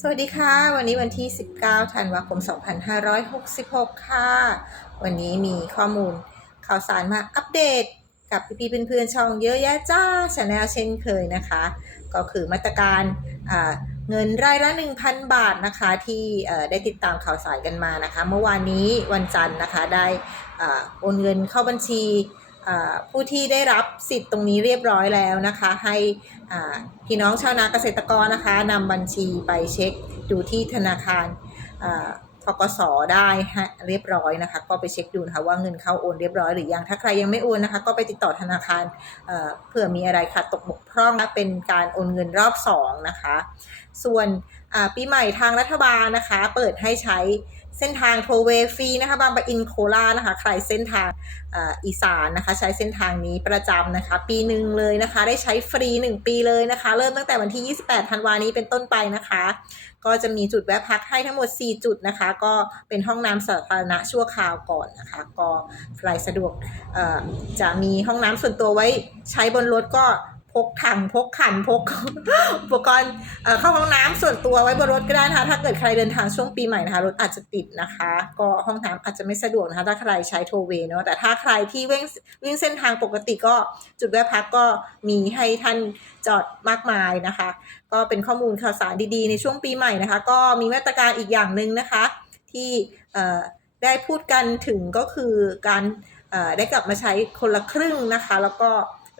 สวัสดีค่ะ วันนี้วันที่ 19 ธันวาคม 2566 ค่ะ วันนี้มีข้อมูลข่าวสารมาอัปเดตกับพี่ๆเพื่อนๆช่องเยอะแยะจ้าชาแนลเช่นเคยนะคะ ก็คือมาตรการเงินรายละ 1,000 บาทนะคะที่ได้ติดตามข่าวสารกันมานะคะ เมื่อวานนี้วันจันทร์นะคะได้โอนเงินเข้าบัญชี ผู้ที่ได้รับสิทธิ์ตรงนี้เรียบร้อยแล้วนะคะ ให้พี่น้องชาวนาเกษตรกรนะคะนำบัญชีไปเช็คดูที่ธนาคารทกสได้เรียบร้อยนะคะ ก็ไปเช็คดูนะคะว่าเงินเข้าโอนเรียบร้อยหรือยังถ้าใครยังไม่โอนนะคะ ก็ไปติดต่อธนาคารเเผื่อมีอะไรขาดตกบกพร่องนะเป็นการโอนเงินรอบสองนะคะ ส่วน ปีใหม่ทางรัฐบาลนะคะ เปิดให้ใช้เส้นทางโทเวฟรีนะคะบางปะอินโคราชนะคะใครเส้นทางอีสานนะคะ ใช้เส้นทางนี้ประจำนะคะ ปีหนึ่งเลยนะคะ ได้ใช้ฟรี 1 ปีเลยนะคะ เริ่มตั้งแต่วันที่ 28 ธันวานี้เป็นต้นไปนะคะ ก็จะมีจุดแวะพักให้ทั้งหมด 4 จุดนะคะ ก็เป็นห้องน้ำสาธารณะชั่วคราวก่อนนะคะ ก็ใครสะดวกจะมีห้องน้ำส่วนตัวไว้ใช้บนรถก็ พกถังพกขันพกอุปกรณ์เข้าห้องน้ำส่วนตัวไว้บนรถก็ได้นะคะ ถ้าเกิดใครเดินทางช่วงปีใหม่นะคะรถอาจจะติดนะคะ ก็ห้องน้ำอาจจะไม่สะดวกนะคะ ถ้าใครใช้โทเวย์เนาะแต่ถ้าใครที่วิ่งวิ่งเส้นทางปกติก็จุดแวะพักก็มีให้ท่านจอดมากมายนะคะ ก็เป็นข้อมูลข่าวสารดีๆ ในช่วงปีใหม่นะคะ ก็มีมาตรการอีกอย่างหนึ่งนะคะ ที่ได้พูดกันถึงก็คือการได้กลับมาใช้คนละครึ่งนะคะ แล้วก็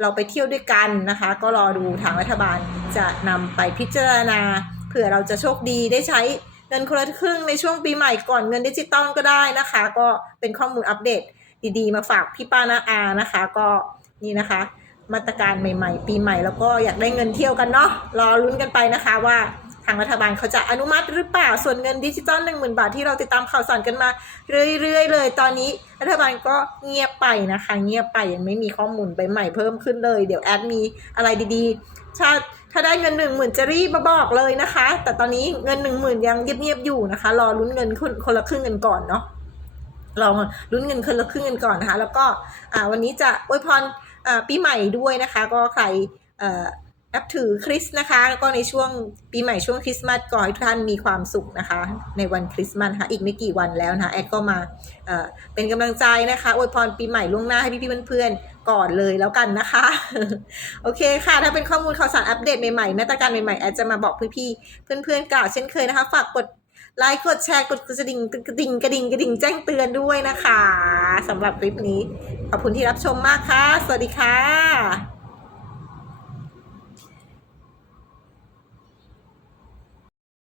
เราไปเที่ยวด้วยกันนะคะ ก็รอดูทางรัฐบาลจะนำไปพิจารณาเผื่อเราจะโชคดีได้ใช้เงินคนละครึ่งในช่วงปีใหม่ก่อนเงินดิจิตอลก็ได้นะคะ ก็เป็นข้อมูลอัปเดตดีๆ มาฝากพี่ป้านาอานะคะ ก็นี่นะคะ มาตรการใหม่ ๆ ปีใหม่แล้วก็อยากได้เงินเที่ยวกันเนาะรอลุ้นกันไปนะคะว่า ทางรัฐบาลเขาจะอนุมัติหรือเปล่า ส่วนเงินดิจิตอลหนึ่งหมื่นบาทที่เราติดตามข่าวสารกันมาเรื่อยๆเลย ตอนนี้รัฐบาลก็เงียบไปนะคะ เงียบไปยังไม่มีข้อมูลใใหม่เพิ่มขึ้นเลย เดี๋ยวแอดมีอะไรดีๆถ้าถ้าได้เงินหนึ่งหมื่นจะรีบมาบอกเลยนะคะ แต่ตอนนี้เงินหนึ่งหมื่นยังเงียบๆอยู่นะคะ รอลุ้นเงินคนคนละครึ่งกันก่อนเนาะลองลุ้นเงินคนละครึ่งกันก่อนนะคะ แล้วก็วันนี้จะอวยพรปีใหม่ด้วยนะคะ ก็ใครอ นับถือคริสต์นะคะ แล้วก็ในช่วงปีใหม่ช่วงคริสต์มาสก็ให้ทุกท่านมีความสุขนะคะ ในวันคริสต์มาสค่ะอีกไม่กี่วันแล้วนะแอดก็มาเป็นกำลังใจนะคะอวยพรปีใหม่ล่วงหน้าให้พี่ๆเพื่อนๆก่อนเลยแล้วกันนะคะ โอเคค่ะ ถ้าเป็นข้อมูลข่าวสารอัปเดตใหม่ๆมาตรการใหม่ๆแอดจะมาบอกพี่ๆเพื่อนๆกล่าวเช่นเคยนะคะ ฝากกดไลค์กดแชร์กดกระดิ่งกระดิ่งกระดิ่งกระดิ่งแจ้งเตือนด้วยนะคะสำหรับคลิปนี้ ขอบคุณที่รับชมมากค่ะ สวัสดีค่ะ